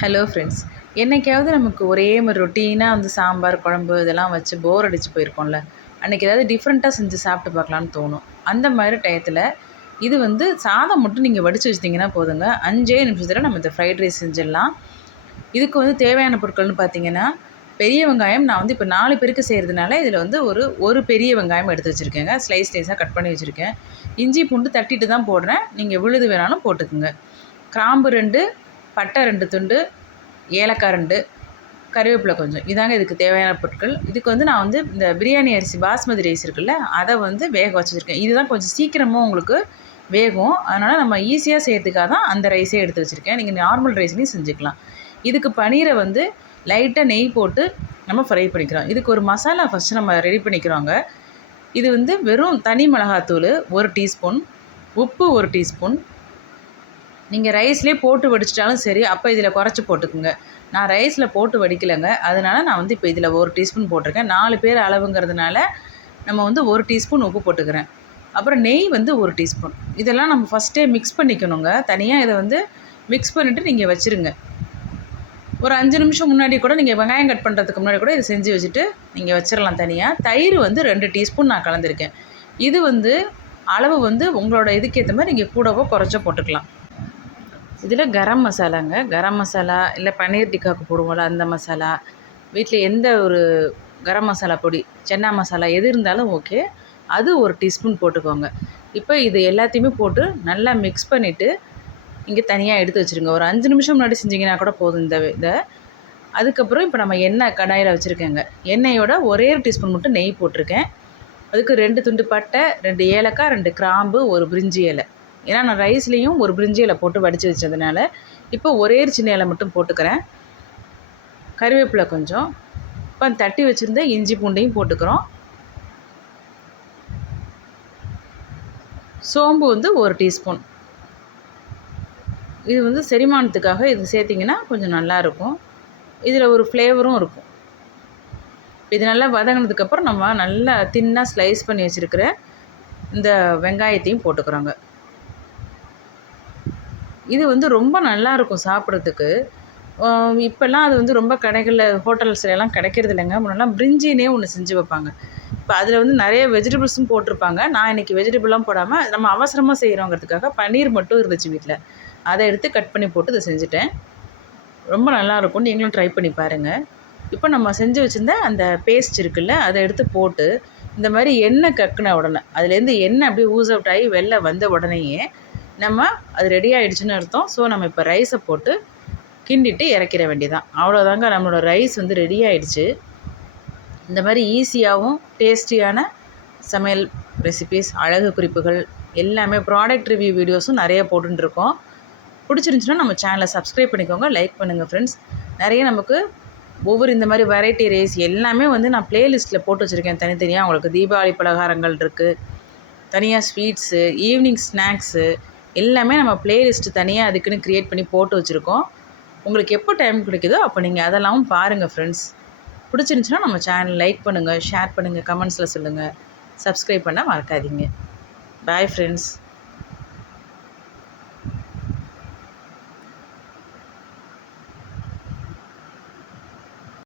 Hello friends என்றைக்காவது நமக்கு ஒரே மாதிரி ரொட்டீனாக வந்து சாம்பார் குழம்பு இதெல்லாம் வச்சு போர் அடித்து போயிருக்கோம்ல. அன்றைக்கி ஏதாவது டிஃப்ரெண்ட்டாக செஞ்சு சாப்பிட்டு பார்க்கலான்னு தோணும். அந்த மாதிரி டயத்தில் இது வந்து சாதம் மட்டும் நீங்கள் வடித்து வச்சிட்டிங்கன்னா போதுங்க. அஞ்சே நிமிஷத்தில் நம்ம இந்த ஃப்ரைட் ரைஸ் செஞ்சிடலாம். இதுக்கு வந்து தேவையான பொருட்கள்னு பார்த்தீங்கன்னா பெரிய வெங்காயம் நான் வந்து இப்போ நாலு பேருக்கு செய்கிறதுனால இதில் வந்து ஒரு ஒரு பெரிய வெங்காயம் எடுத்து வச்சுருக்கேங்க. ஸ்லைஸ் ஸ்லைஸாக கட் பண்ணி வச்சுருக்கேன். இஞ்சி பூண்டு தட்டிட்டு தான் போடுறேன். நீங்கள் விழுது வேணாலும் போட்டுக்குங்க. கிராம்பு ரெண்டு பட்டை ரெண்டு துண்டு ஏலக்காய் ரெண்டு கருவேப்பிலை கொஞ்சம். இதாங்க இதுக்கு தேவையான பொருட்கள். இதுக்கு வந்து நான் வந்து இந்த பிரியாணி அரிசி பாஸ்மதி ரைஸ் இருக்குல்ல அதை வந்து வேக வச்சுருக்கேன். இதுதான் கொஞ்சம் சீக்கிரமாக உங்களுக்கு வேகும். அதனால் நம்ம ஈஸியாக செய்கிறதுக்காக தான் அந்த ரைஸே எடுத்து வச்சுருக்கேன். நீங்கள் நார்மல் ரைஸ்லேயும் செஞ்சுக்கலாம். இதுக்கு பனீரை வந்து லைட்டாக நெய் போட்டு நம்ம ஃப்ரை பண்ணிக்கிறோம். இதுக்கு ஒரு மசாலா ஃபஸ்ட்டு நம்ம ரெடி பண்ணிக்கிறோங்க. இது வந்து வெறும் தனி மிளகாத்தூள் ஒரு டீஸ்பூன் உப்பு ஒரு டீஸ்பூன் நீங்கள் ரைஸ்லேயே போட்டு வடிச்சிட்டாலும் சரி அப்போ இதில் குறைச்சி போட்டுக்குங்க. நான் ரைஸில் போட்டு வடிக்கலைங்க. அதனால் நான் வந்து இப்போ இதில் ஒரு டீஸ்பூன் போட்டிருக்கேன். நாலு பேர் அளவுங்கிறதுனால நம்ம வந்து ஒரு டீஸ்பூன் உப்பு போட்டுக்கிறேன். அப்புறம் நெய் வந்து ஒரு டீஸ்பூன். இதெல்லாம் நம்ம ஃபஸ்ட்டே மிக்ஸ் பண்ணிக்கணுங்க. தனியாக இதை வந்து மிக்ஸ் பண்ணிவிட்டு நீங்கள் வச்சுருங்க. ஒரு அஞ்சு நிமிஷம் முன்னாடி கூட நீங்கள் வெங்காயம் கட் பண்ணுறதுக்கு முன்னாடி கூட இதை செஞ்சு வச்சுட்டு நீங்கள் வச்சிடலாம் தனியாக தயிர் வந்து ரெண்டு டீஸ்பூன் நான் கலந்துருக்கேன். இது வந்து அளவு வந்து உங்களோட இதுக்கேற்ற மாதிரி நீங்கள் கூடவோ குறைச்சோ போட்டுக்கலாம். இதில் கரம் மசாலாங்க. கரம் மசாலா இல்லை பன்னீர் டிக்காக்கு போடுவோம்ல அந்த மசாலா. வீட்டில் எந்த ஒரு கரம் மசாலா பொடி சென்னா மசாலா எது இருந்தாலும் ஓகே. அது ஒரு டீஸ்பூன் போட்டுக்கோங்க. இப்போ இது எல்லாத்தையுமே போட்டு நல்லா மிக்ஸ் பண்ணிவிட்டு இங்கே தனியாக எடுத்து வச்சுருங்க. ஒரு அஞ்சு நிமிஷம் முன்னாடி செஞ்சிங்கன்னா கூட போதும் இந்த இதை. அதுக்கப்புறம் இப்போ நம்ம எண்ணெய் கடாயில் வச்சுருக்கேங்க. எண்ணெயோட ஒரே ஒரு டீஸ்பூன் மட்டும் நெய் போட்டிருக்கேன். அதுக்கு ரெண்டு துண்டு பட்டை ரெண்டு ஏலக்காய் ரெண்டு கிராம்பு ஒரு பிரிஞ்சி இலை. ஏன்னா நான் ரைஸ்லேயும் ஒரு பிரிஞ்சி இலை போட்டு வடித்து வச்சதுனால இப்போ ஒரே சின்ன இலை மட்டும் போட்டுக்கிறேன். கருவேப்பிலை கொஞ்சம். இப்போ தட்டி வச்சுருந்த இஞ்சி பூண்டையும் போட்டுக்கிறோம். சோம்பு வந்து ஒரு டீஸ்பூன். இது வந்து செரிமானத்துக்காக இது சேர்த்திங்கன்னா கொஞ்சம் நல்லாயிருக்கும் இதில் ஒரு ஃப்ளேவரும் இருக்கும். இது நல்லா வதங்கினதுக்கப்புறம் நம்ம நல்லா தின்னாக ஸ்லைஸ் பண்ணி வச்சுருக்கிற இந்த வெங்காயத்தையும் போட்டுக்கிறோங்க. இது வந்து ரொம்ப நல்லாயிருக்கும் சாப்பிட்றதுக்கு. இப்போல்லாம் அது வந்து ரொம்ப கடைகளில் ஹோட்டல்ஸ்லாம் கிடைக்கிறது இல்லைங்க முன்னெல்லாம் பிரிஞ்சினே ஒன்று செஞ்சு வைப்பாங்க. இப்போ அதில் வந்து நிறைய வெஜிடபிள்ஸும் போட்டிருப்பாங்க. நான் இன்றைக்கி வெஜிடபிள்லாம் போடாமல் நம்ம அவசரமாக செய்கிறோங்கிறதுக்காக பன்னீர் மட்டும் இருந்துச்சு வீட்டில் அதை எடுத்து கட் பண்ணி போட்டு இதை செஞ்சுட்டேன். ரொம்ப நல்லாயிருக்கும் நீங்களும் ட்ரை பண்ணி பாருங்கள் இப்போ நம்ம செஞ்சு வச்சுருந்த அந்த பேஸ்ட் இருக்குல்ல அதை எடுத்து போட்டு இந்த மாதிரி எண்ணெய் கக்குன உடனே அதுலேருந்து எண்ணெய் அப்படியே ஊஸ் அவுட் ஆகி வெளில வந்த உடனேயே நம்ம அது ரெடி ஆகிடுச்சின்னு அர்த்தம். ஸோ நம்ம இப்போ ரைஸை போட்டு கிண்டிட்டு இறக்கிற வேண்டியதான் அவ்வளோதாங்க நம்மளோட ரைஸ் வந்து ரெடி ஆகிடுச்சு இந்த மாதிரி ஈஸியாகவும் டேஸ்டியான சமையல் ரெசிபீஸ் அழகு குறிப்புகள் எல்லாமே ப்ராடக்ட் ரிவ்யூ வீடியோஸும் நிறைய போட்டுருக்கோம் பிடிச்சிருந்துச்சுன்னா நம்ம சேனலை சப்ஸ்கிரைப் பண்ணிக்கோங்க. லைக் பண்ணுங்கள் ஃப்ரெண்ட்ஸ் நிறைய நமக்கு ஒவ்வொரு இந்த மாதிரி வெரைட்டி ரைஸ் எல்லாமே வந்து நான் ப்ளேலிஸ்ட்டில் போட்டு வச்சுருக்கேன் தனித்தனியாக உங்களுக்கு தீபாவளி பலகாரங்கள் இருக்குது தனியாக ஸ்வீட்ஸு ஈவினிங் ஸ்நாக்ஸு எல்லாமே நம்ம ப்ளேலிஸ்ட்டு தனியாக அதுக்குன்னு க்ரியேட் பண்ணி போட்டு வச்சுருக்கோம். உங்களுக்கு எப்போ டைம் கிடைக்குதோ அப்போ நீங்கள் அதெல்லாம் பாருங்கள் ஃப்ரெண்ட்ஸ் பிடிச்சிருந்துச்சின்னா நம்ம சேனல் லைக் பண்ணுங்கள் ஷேர் பண்ணுங்கள் கமெண்ட்ஸில் சொல்லுங்கள் சப்ஸ்கிரைப் பண்ண மறக்காதீங்க. Bye friends